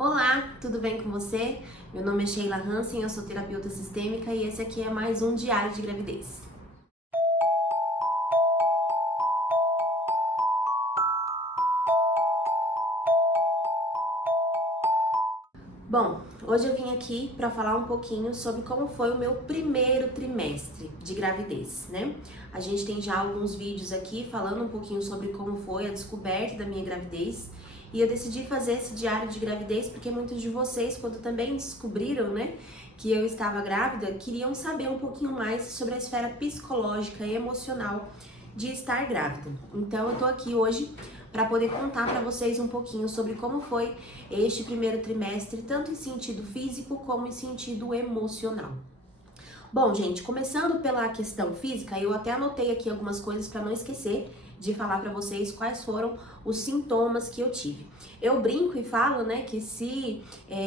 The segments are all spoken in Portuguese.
Olá, tudo bem com você? Meu nome é Sheila Hansen, eu sou terapeuta sistêmica e esse aqui é mais um diário de gravidez. Bom, hoje eu vim aqui para falar um pouquinho sobre como foi o meu primeiro trimestre de gravidez, né? A gente tem já alguns vídeos aqui falando um pouquinho sobre como foi a descoberta da minha gravidez e eu decidi fazer esse diário de gravidez porque muitos de vocês, quando também descobriram, né, que eu estava grávida, queriam saber um pouquinho mais sobre a esfera psicológica e emocional de estar grávida. Então eu tô aqui hoje para poder contar para vocês um pouquinho sobre como foi este primeiro trimestre, tanto em sentido físico como em sentido emocional. Bom, gente, começando pela questão física, eu até anotei aqui algumas coisas para não esquecer de falar para vocês quais foram os sintomas que eu tive. Eu brinco e falo, né, que se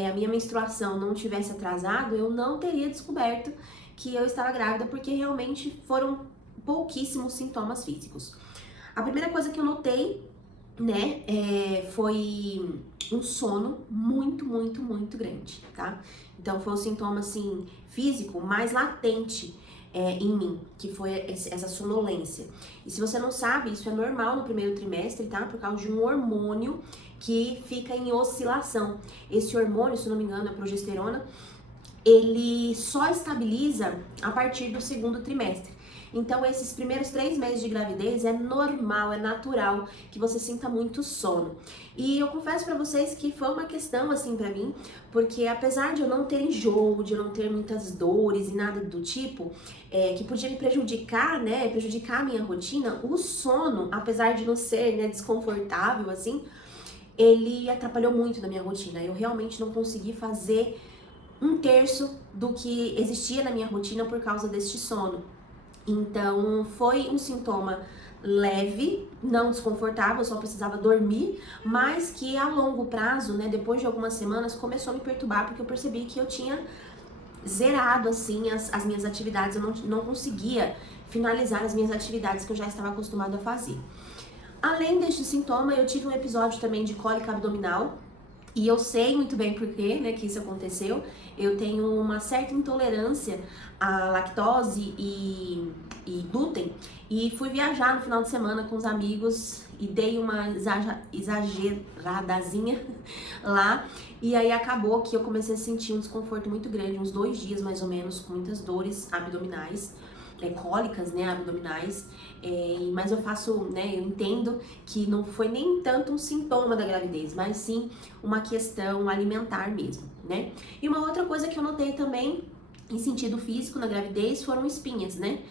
a minha menstruação não tivesse atrasado, eu não teria descoberto que eu estava grávida, porque realmente foram pouquíssimos sintomas físicos. A primeira coisa que eu notei, né, foi um sono muito grande, tá? Então foi um sintoma, assim, físico mais latente em mim, que foi essa sonolência. E se você não sabe, isso é normal no primeiro trimestre, tá? Por causa de um hormônio que fica em oscilação. Esse hormônio, se não me engano, é a progesterona, ele só estabiliza a partir do segundo trimestre. Então, esses primeiros 3 meses de gravidez é normal, é natural que você sinta muito sono. E eu confesso pra vocês que foi uma questão assim pra mim, porque apesar de eu não ter enjoo, de eu não ter muitas dores e nada do tipo, que podia me prejudicar, né, prejudicar a minha rotina, o sono, apesar de não ser, né, desconfortável assim, ele atrapalhou muito na minha rotina. Eu realmente não consegui fazer 1/3 do que existia na minha rotina por causa deste sono. Então, foi um sintoma leve, não desconfortável, eu só precisava dormir, mas que a longo prazo, né, depois de algumas semanas, começou a me perturbar, porque eu percebi que eu tinha zerado, assim, as minhas atividades, eu não conseguia finalizar as minhas atividades que eu já estava acostumada a fazer. Além deste sintoma, eu tive um episódio também de cólica abdominal, e eu sei muito bem por quê, né, que isso aconteceu. Eu tenho uma certa intolerância à lactose e glúten. E fui viajar no final de semana com os amigos e dei uma exageradazinha lá. E aí acabou que eu comecei a sentir um desconforto muito grande, uns 2 dias mais ou menos, com muitas dores abdominais. Cólicas, né, abdominais, mas eu faço, né, eu entendo que não foi nem tanto um sintoma da gravidez, mas sim uma questão alimentar mesmo, né? E uma outra coisa que eu notei também, em sentido físico na gravidez, foram espinhas, né?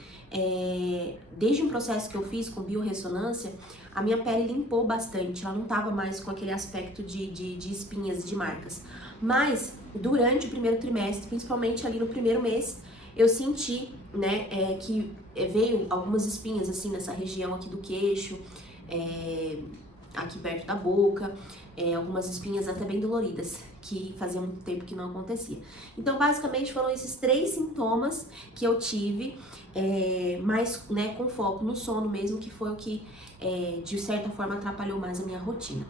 Desde um processo que eu fiz com biorressonância, a minha pele limpou bastante, ela não tava mais com aquele aspecto de espinhas, de marcas. Mas, durante o primeiro trimestre, principalmente ali no primeiro mês, eu senti, né, que veio algumas espinhas assim nessa região aqui do queixo, aqui perto da boca, algumas espinhas até bem doloridas, que fazia muito tempo que não acontecia. Então, basicamente, foram esses 3 sintomas que eu tive, mas, né, com foco no sono mesmo, que foi o que, de certa forma, atrapalhou mais a minha rotina.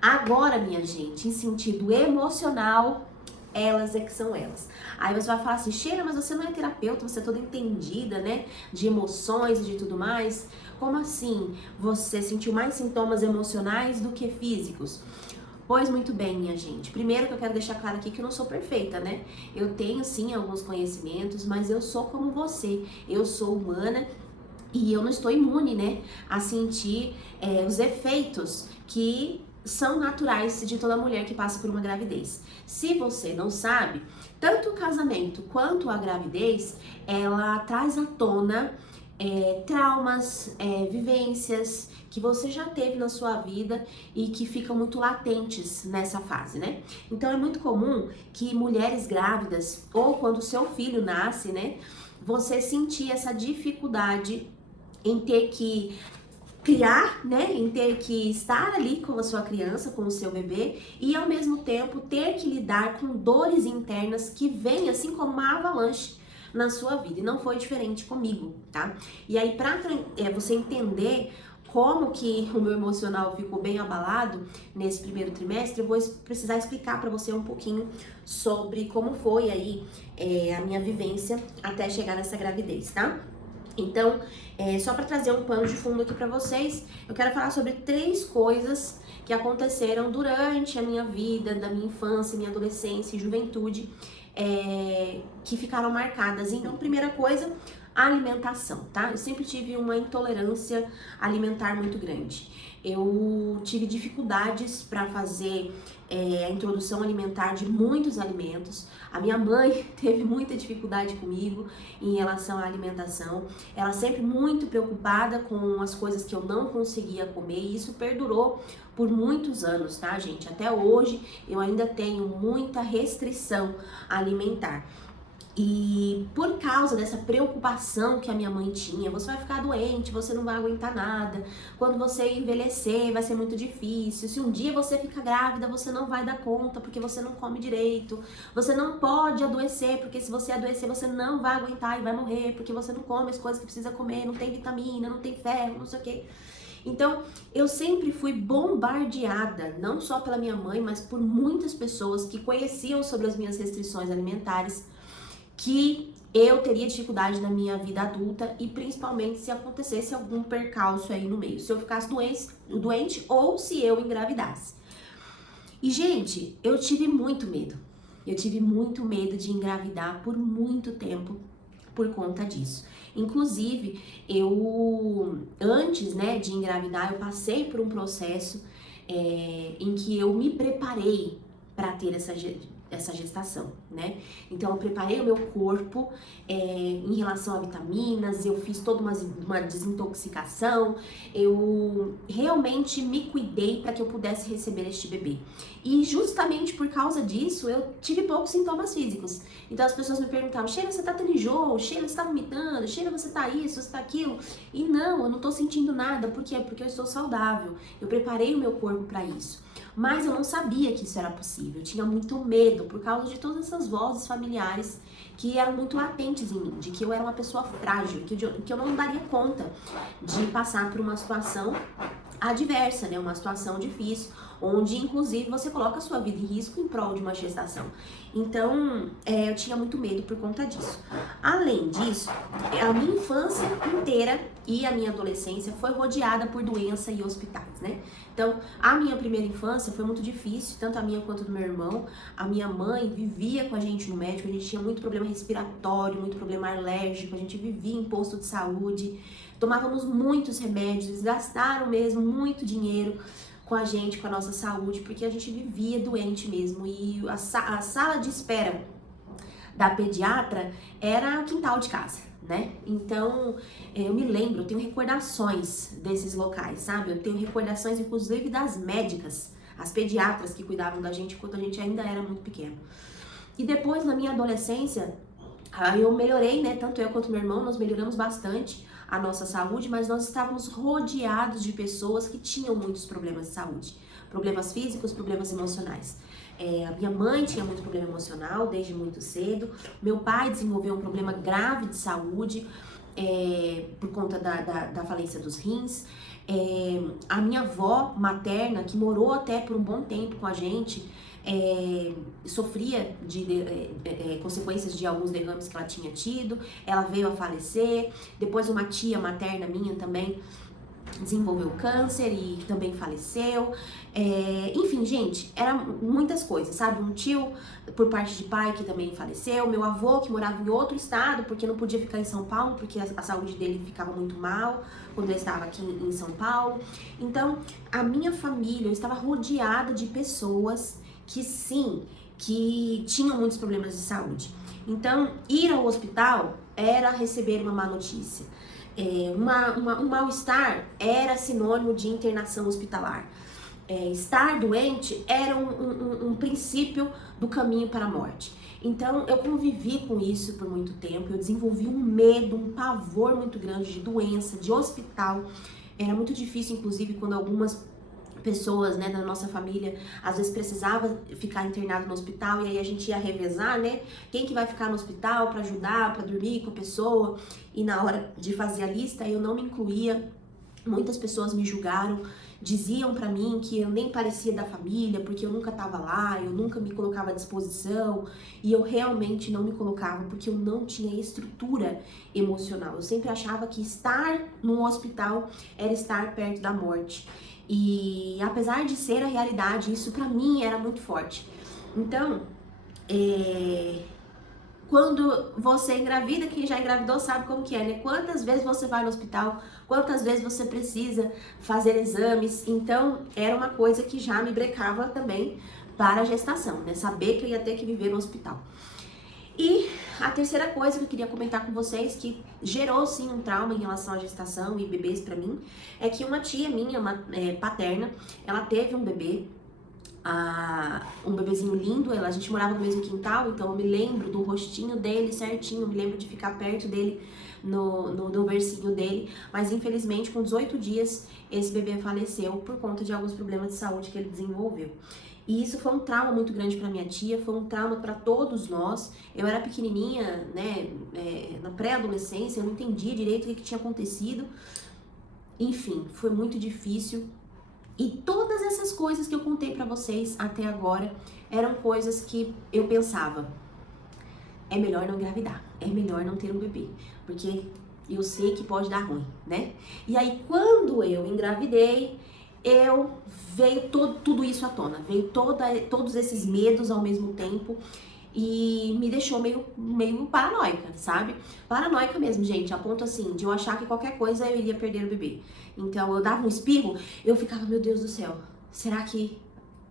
Agora, minha gente, em sentido emocional, elas é que são elas. Aí você vai falar assim, Sheila, mas você não é terapeuta, você é toda entendida, né, de emoções e de tudo mais. Como assim? Você sentiu mais sintomas emocionais do que físicos? Pois muito bem, minha gente. Primeiro que eu quero deixar claro aqui que eu não sou perfeita, né? Eu tenho sim alguns conhecimentos, mas eu sou como você. Eu sou humana e eu não estou imune, né, a sentir os efeitos que são naturais de toda mulher que passa por uma gravidez. Se você não sabe, tanto o casamento quanto a gravidez, ela traz à tona traumas, vivências que você já teve na sua vida e que ficam muito latentes nessa fase, né? Então é muito comum que mulheres grávidas, ou quando seu filho nasce, né, você sentir essa dificuldade em ter que criar, né, em ter que estar ali com a sua criança, com o seu bebê, e ao mesmo tempo ter que lidar com dores internas que vêm assim como uma avalanche na sua vida. E não foi diferente comigo, tá? E aí, pra você entender como que o meu emocional ficou bem abalado nesse primeiro trimestre, eu vou precisar explicar para você um pouquinho sobre como foi aí a minha vivência até chegar nessa gravidez, tá? Então, só para trazer um pano de fundo aqui para vocês, eu quero falar sobre 3 coisas que aconteceram durante a minha vida, da minha infância, minha adolescência e juventude, que ficaram marcadas. Então, primeira coisa, a alimentação, tá? Eu sempre tive uma intolerância alimentar muito grande. Eu tive dificuldades para fazer a introdução alimentar de muitos alimentos. A minha mãe teve muita dificuldade comigo em relação à alimentação. Ela sempre muito preocupada com as coisas que eu não conseguia comer, e isso perdurou por muitos anos, tá, gente? Até hoje eu ainda tenho muita restrição alimentar. E por causa dessa preocupação que a minha mãe tinha, você vai ficar doente, você não vai aguentar nada, quando você envelhecer vai ser muito difícil, se um dia você ficar grávida você não vai dar conta porque você não come direito, você não pode adoecer porque se você adoecer você não vai aguentar e vai morrer porque você não come as coisas que precisa comer, não tem vitamina, não tem ferro, não sei o que. Então, eu sempre fui bombardeada, não só pela minha mãe, mas por muitas pessoas que conheciam sobre as minhas restrições alimentares, que eu teria dificuldade na minha vida adulta e principalmente se acontecesse algum percalço aí no meio, se eu ficasse doente ou se eu engravidasse. E, gente, eu tive muito medo. Eu tive muito medo de engravidar por muito tempo por conta disso. Inclusive, antes, né, de engravidar, eu passei por um processo em que eu me preparei para ter essa gestação, né? Então eu preparei o meu corpo em relação a vitaminas, eu fiz toda uma desintoxicação, eu realmente me cuidei para que eu pudesse receber este bebê. E justamente por causa disso, eu tive poucos sintomas físicos. Então as pessoas me perguntavam: Sheila, você tá tendo enjoo? Sheila, você tá vomitando? Sheila, você tá isso, você tá aquilo? E não, eu não tô sentindo nada. Por quê? Porque eu estou saudável. Eu preparei o meu corpo para isso. Mas eu não sabia que isso era possível, eu tinha muito medo por causa de todas essas vozes familiares que eram muito latentes em mim, de que eu era uma pessoa frágil, que eu não daria conta de passar por uma situação adversa, né? Uma situação difícil, onde inclusive você coloca a sua vida em risco em prol de uma gestação. Então, eu tinha muito medo por conta disso. Além disso, a minha infância inteira e a minha adolescência foi rodeada por doença e hospitais, né? Então, a minha primeira infância foi muito difícil, tanto a minha quanto do meu irmão. A minha mãe vivia com a gente no médico, a gente tinha muito problema respiratório, muito problema alérgico, a gente vivia em posto de saúde, tomávamos muitos remédios, eles gastaram mesmo muito dinheiro com a gente, com a nossa saúde, porque a gente vivia doente mesmo. E a sala de espera da pediatra era o quintal de casa, né? Então, eu me lembro, eu tenho recordações desses locais, sabe? Eu tenho recordações, inclusive, das médicas, as pediatras que cuidavam da gente quando a gente ainda era muito pequeno. E depois, na minha adolescência, eu melhorei, né? Tanto eu quanto meu irmão, nós melhoramos bastante a nossa saúde, mas nós estávamos rodeados de pessoas que tinham muitos problemas de saúde. Problemas físicos, problemas emocionais. A minha mãe tinha muito problema emocional desde muito cedo. Meu pai desenvolveu um problema grave de saúde por conta da falência dos rins. A minha avó materna, que morou até por um bom tempo com a gente, sofria de consequências de alguns derrames que ela tinha tido. Ela veio a falecer. Depois uma tia materna minha também desenvolveu câncer e também faleceu. Enfim, gente, eram muitas coisas, sabe? Um tio por parte de pai que também faleceu, meu avô que morava em outro estado porque não podia ficar em São Paulo porque a saúde dele ficava muito mal quando ele estava aqui em São Paulo. Então, a minha família, eu estava rodeada de pessoas que tinham muitos problemas de saúde. Então, ir ao hospital era receber uma má notícia. Um mal-estar era sinônimo de internação hospitalar. Estar doente era um princípio do caminho para a morte. Então, eu convivi com isso por muito tempo, eu desenvolvi um medo, um pavor muito grande de doença, de hospital. Era muito difícil, inclusive, quando algumas pessoas, né, da nossa família, às vezes precisava ficar internado no hospital e aí a gente ia revezar, né, quem que vai ficar no hospital para ajudar, para dormir com a pessoa, e na hora de fazer a lista eu não me incluía Muitas pessoas me julgaram, diziam pra mim que eu nem parecia da família, porque eu nunca tava lá, eu nunca me colocava à disposição, e eu realmente não me colocava porque eu não tinha estrutura emocional. Eu sempre achava que estar num hospital era estar perto da morte. E apesar de ser a realidade, isso pra mim era muito forte. Então, quando você engravida, quem já engravidou sabe como que é, né? Quantas vezes você vai no hospital, quantas vezes você precisa fazer exames. Então, era uma coisa que já me brecava também para a gestação, né? Saber que eu ia ter que viver no hospital. E a terceira coisa que eu queria comentar com vocês, que gerou sim um trauma em relação à gestação e bebês pra mim, é que uma tia minha, paterna, ela teve um bebê, um bebezinho lindo, a gente morava no mesmo quintal, então eu me lembro do rostinho dele certinho, eu me lembro de ficar perto dele no bercinho dele, mas infelizmente com 18 dias esse bebê faleceu por conta de alguns problemas de saúde que ele desenvolveu. E isso foi um trauma muito grande para minha tia, foi um trauma para todos nós. Eu era pequenininha, né, na pré-adolescência, eu não entendia direito o que tinha acontecido. Enfim, foi muito difícil. E todas essas coisas que eu contei pra vocês até agora eram coisas que eu pensava, é melhor não engravidar, é melhor não ter um bebê, porque eu sei que pode dar ruim, né? E aí quando eu engravidei, veio tudo isso à tona, veio todos esses medos ao mesmo tempo e me deixou meio paranoica, sabe? Paranoica mesmo, gente, a ponto assim, de eu achar que qualquer coisa eu iria perder o bebê. Então eu dava um espirro, eu ficava, meu Deus do céu, será que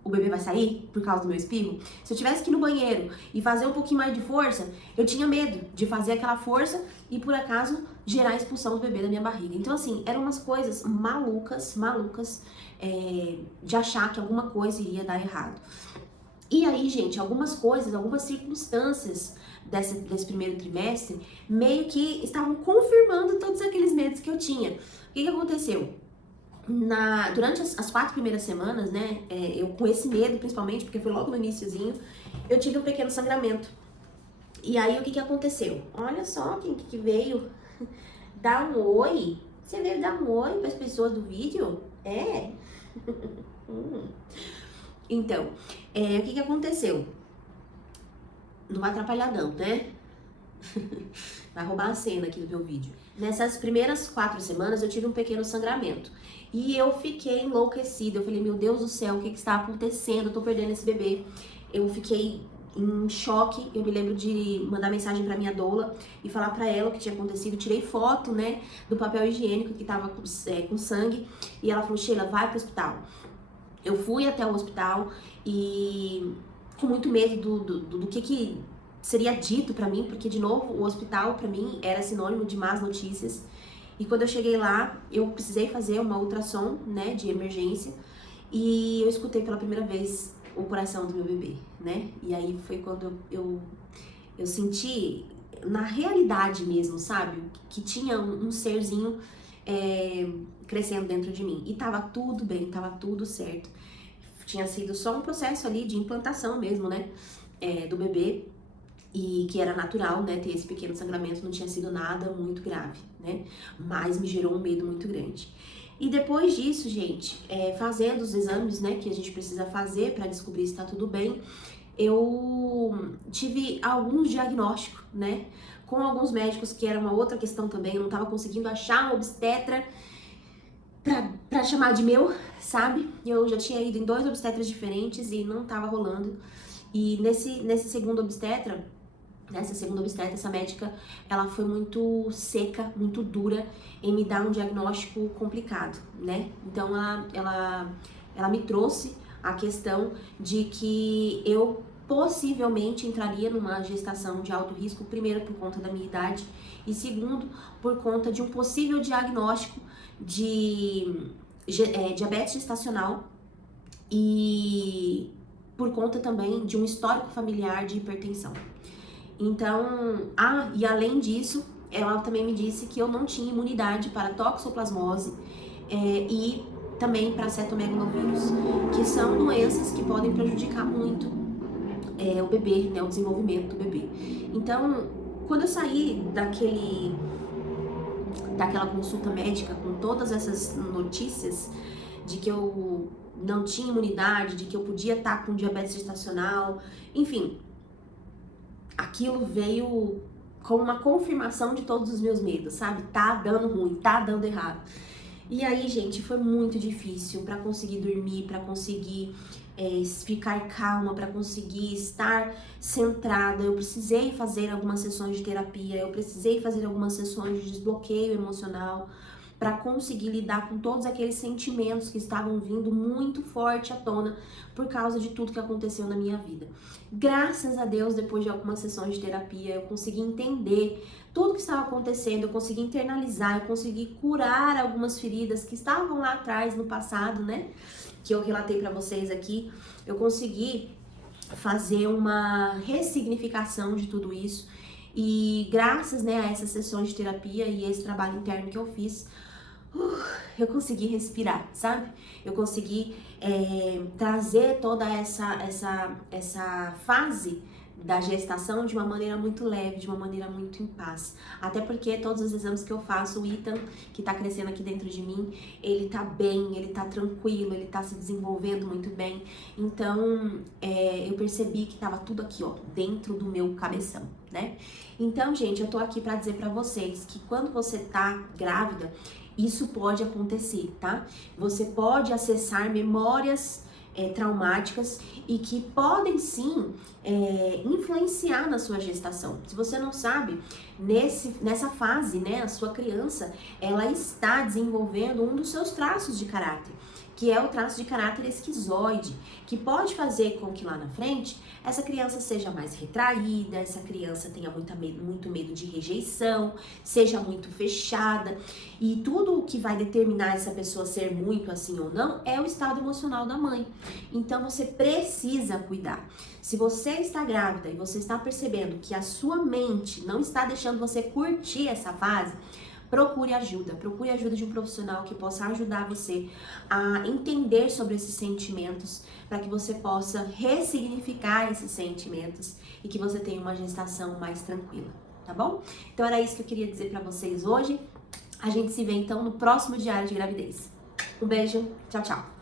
o bebê vai sair por causa do meu espirro? Se eu tivesse que ir no banheiro e fazer um pouquinho mais de força, eu tinha medo de fazer aquela força e por acaso gerar a expulsão do bebê da minha barriga. Então assim, eram umas coisas malucas, de achar que alguma coisa iria dar errado. E aí, gente, algumas coisas, algumas circunstâncias desse primeiro trimestre meio que estavam confirmando todos aqueles medos que eu tinha. O que aconteceu? Durante as 4 primeiras semanas, né, eu com esse medo principalmente, porque foi logo no iniciozinho, eu tive um pequeno sangramento. E aí, o que aconteceu? Olha só quem que veio dar um oi. Você veio dar um oi para as pessoas do vídeo? É? Então, o que aconteceu? Não vai atrapalhar não, né? Vai roubar a cena aqui do meu vídeo. Nessas primeiras 4 semanas eu tive um pequeno sangramento. E eu fiquei enlouquecida. Eu falei, meu Deus do céu, o que está acontecendo? Eu tô perdendo esse bebê. Eu fiquei em choque. Eu me lembro de mandar mensagem pra minha doula e falar pra ela o que tinha acontecido. Tirei foto, né, do papel higiênico que tava com sangue. E ela falou, Sheila, vai pro hospital. Eu fui até o hospital e com muito medo do que seria dito pra mim, porque, de novo, o hospital pra mim era sinônimo de más notícias. E quando eu cheguei lá, eu precisei fazer uma ultrassom, né, de emergência, e eu escutei pela primeira vez o coração do meu bebê, né? E aí foi quando eu senti, na realidade mesmo, sabe, que tinha um serzinho crescendo dentro de mim. E tava tudo bem, tava tudo certo. Tinha sido só um processo ali de implantação mesmo, né, do bebê, e que era natural, né, ter esse pequeno sangramento, não tinha sido nada muito grave, né, mas me gerou um medo muito grande. E depois disso, gente, fazendo os exames, né, que a gente precisa fazer para descobrir se tá tudo bem, eu tive alguns diagnósticos, né, com alguns médicos, que era uma outra questão também, eu não tava conseguindo achar um obstetra pra chamar de meu, sabe? Eu já tinha ido em 2 obstetras diferentes e não tava rolando. E nessa segunda obstetra, essa médica, ela foi muito seca, muito dura em me dar um diagnóstico complicado, né? Então ela me trouxe a questão de que eu possivelmente entraria numa gestação de alto risco, primeiro por conta da minha idade e segundo por conta de um possível diagnóstico de diabetes gestacional e por conta também de um histórico familiar de hipertensão. Então, e além disso, ela também me disse que eu não tinha imunidade para toxoplasmose e também para cetomegalovírus, que são doenças que podem prejudicar muito o bebê, né, o desenvolvimento do bebê. Então, quando eu saí daquela consulta médica com todas essas notícias de que eu não tinha imunidade, de que eu podia estar com diabetes gestacional, enfim, aquilo veio como uma confirmação de todos os meus medos, sabe? Tá dando ruim, tá dando errado. E aí, gente, foi muito difícil para conseguir dormir, para conseguir ficar calma, para conseguir estar centrada. Eu precisei fazer algumas sessões de terapia, eu precisei fazer algumas sessões de desbloqueio emocional para conseguir lidar com todos aqueles sentimentos que estavam vindo muito forte à tona por causa de tudo que aconteceu na minha vida. Graças a Deus, depois de algumas sessões de terapia, eu consegui entender tudo que estava acontecendo, eu consegui internalizar, eu consegui curar algumas feridas que estavam lá atrás no passado, né? Que eu relatei para vocês aqui. Eu consegui fazer uma ressignificação de tudo isso. E graças, né, a essas sessões de terapia e esse trabalho interno que eu fiz, eu consegui respirar, sabe? Eu consegui trazer toda essa fase da gestação de uma maneira muito leve, de uma maneira muito em paz. Até porque todos os exames que eu faço, o Ethan, que tá crescendo aqui dentro de mim, ele tá bem, ele tá tranquilo, ele tá se desenvolvendo muito bem. Então, eu percebi que tava tudo aqui, ó, dentro do meu cabeção, né? Então, gente, eu tô aqui pra dizer pra vocês que quando você tá grávida, isso pode acontecer, tá? Você pode acessar memórias traumáticas e que podem sim influenciar na sua gestação. Se você não sabe, nessa fase, né, a sua criança, ela está desenvolvendo um dos seus traços de caráter, que é o traço de caráter esquizoide, que pode fazer com que lá na frente essa criança seja mais retraída, essa criança tenha muito medo de rejeição, seja muito fechada, e tudo o que vai determinar essa pessoa ser muito assim ou não é o estado emocional da mãe. Então você precisa cuidar. Se você está grávida e você está percebendo que a sua mente não está deixando você curtir essa fase, procure ajuda de um profissional que possa ajudar você a entender sobre esses sentimentos, para que você possa ressignificar esses sentimentos e que você tenha uma gestação mais tranquila, tá bom? Então era isso que eu queria dizer para vocês hoje. A gente se vê então no próximo Diário de Gravidez. Um beijo, tchau, tchau!